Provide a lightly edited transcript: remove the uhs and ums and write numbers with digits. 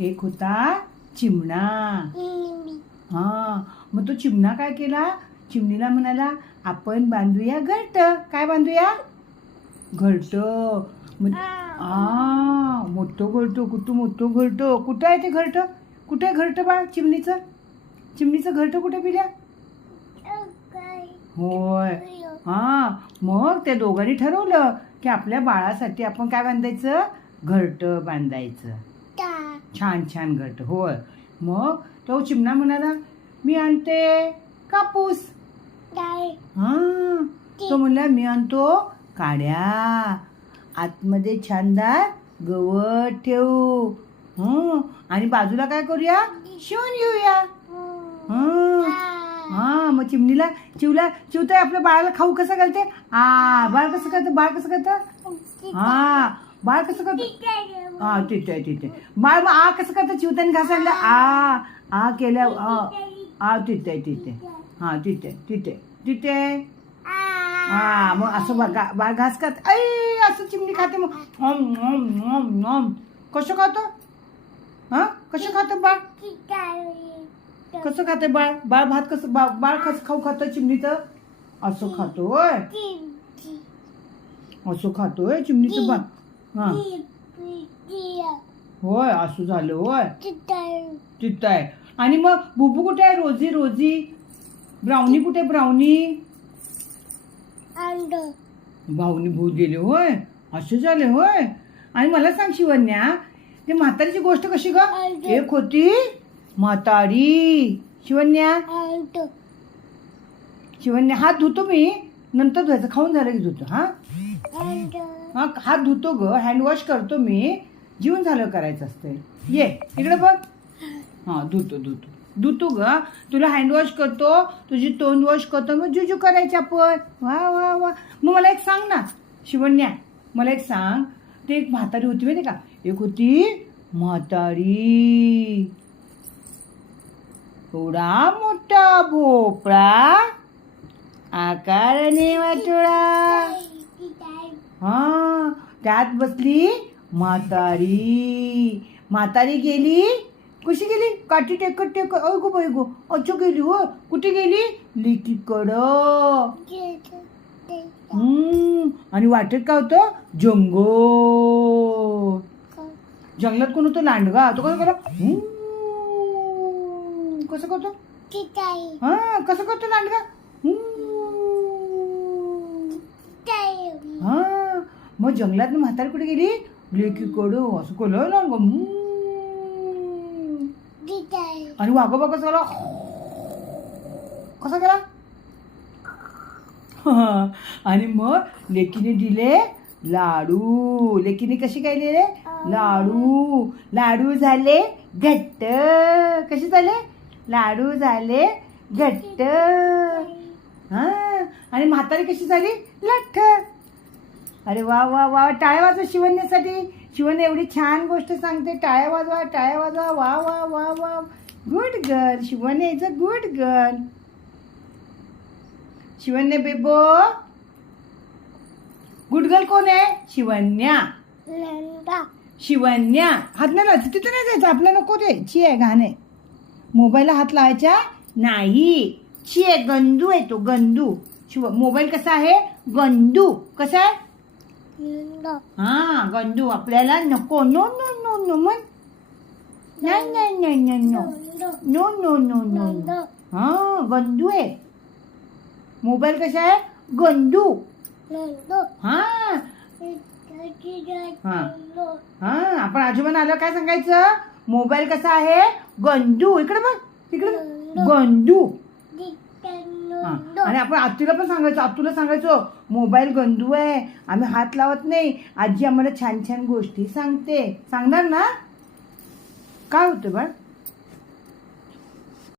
एक होता चिमणा. हा, मग तो चिमणा काय केला, चिमणीला म्हणाला आपण बांधूया घरट. काय बांधूया, घरट. मोठं घरट. कुठं मोठं घरट, कुठं आहे ते घरट, कुठे आहे घरट बाळ चिमणीचं घरट कुठे पिल्या. होय. हा, मग त्या दोघांनी ठरवलं की आपल्या बाळासाठी आपण काय बांधायचं, घरट बांधायचं. छान छान घरट. होय. मग तो चिमणा म्हणाला मी आणते कापूस. हा, तो म्हणला मी आणतो काड्या, आतमध्ये छानदार गवत ठेवू. आणि बाजूला काय करूया, शिवून घेऊया. हा, मग चिवताय आपल्या बाळाला खाऊ कसं घालते. बाळ कसं करतं, बाळ कसं करतं. बाळ कसं करतं. तिथे बाळ कसं करतं, चिवताने घासायला केल्या. तिथे. हा, तिथे. मग असं बाळ घास खात, असं चिमणी खाते. मग कसं खातं, कसं खातं बाळ, कसं खाते बाळ. भात कसं बाळ कसं खाऊ खातं चिमणीचं, असं खातोय. असं खातोय चिमणीचं बाळ. होय, असं झालं. होय, तिथं आहे. आणि मग बुबू कुठे आहे, रोजी ब्राउनी कुठे, ब्राउनी भाऊनी भूत गेले. होय, असं झाले. होय. आणि मला सांग शिवन्या, ते म्हातारीची गोष्ट कशी ग. एक होती म्हातारी. शिवन्या हात धुतो मी, नंतर धुवायचं, खाऊन झालं की धुतो. हात धुतो ग, हँडवॉश करतो मी, जीवन झालं करायचं असतं. ये इकडे बघ. धुतो ग, तुला हँडवॉश करतो, तुझी तोंड वॉश करतो, मग जुजू करायची आपण. वा. मग मला एक सांग ना शिवन्या, मला एक सांग, ते एक म्हातारी होती माहिती का. एक होती म्हातारी, एवढा मोठा भोपळा, आकाराने वाटोळा. त्यात बसली म्हातारी गेली. कशी गेली, काठी टेकत ऐगो अच्छा गेली. हो, कुठे गेली, लेकीकडं. आणि वाटेत काय होतं, जंगलात कोण होतं, लांडगा. तो कसं करतो, कसं करतो, कसं करतो लांडगा. मग जंगलात म्हातारी कुठे गेली, लेकीकडं. असं केलं लांडगा. आणि वाघोबा कसा गेला, कसा गेला. आणि मग लेकीने दिले लाडू. लेकीने कशी काय दिले, लाडू झाले घट्ट. कसे झाले, लाडू झाले घट्ट. आणि म्हातारी कशी झाली, लठ्ठ. अरे वा, टाळ्या वाजवा शिवण्यासाठी. शिवण्या एवढी छान गोष्ट सांगते, टाळ्या वाजवा. वा. Good girl. Shivanya is a good girl. Shivanya Bebo, good girl कोण आहे, शिवन्या. हात नाही लावायचं, तिथे नाही जायचं, आपल्या नको ते. ची आहे, घाण आहे. मोबाईलला हात लावायचा नाही. ची आहे, गंदू आहे तो, गंदू. मोबाईल कसा आहे, गंदू. कसा आहे, गंदू. आपल्याला नको. नो म्हण. नाही. नो. गंदू आहे मोबाईल. कसा आहे, गंदू. आपण आजोबांना आलं काय सांगायचं, मोबाईल कसा आहे, गंदू. इकडे बघ, गंदू. आणि आपण आत्तूला पण सांगायचो, आत्तूला सांगायचो मोबाईल गंदू आहे, आम्ही हात लावत नाही, आजी आम्हाला छान छान गोष्टी सांगते. सांगणार ना. काय होतं बाळ.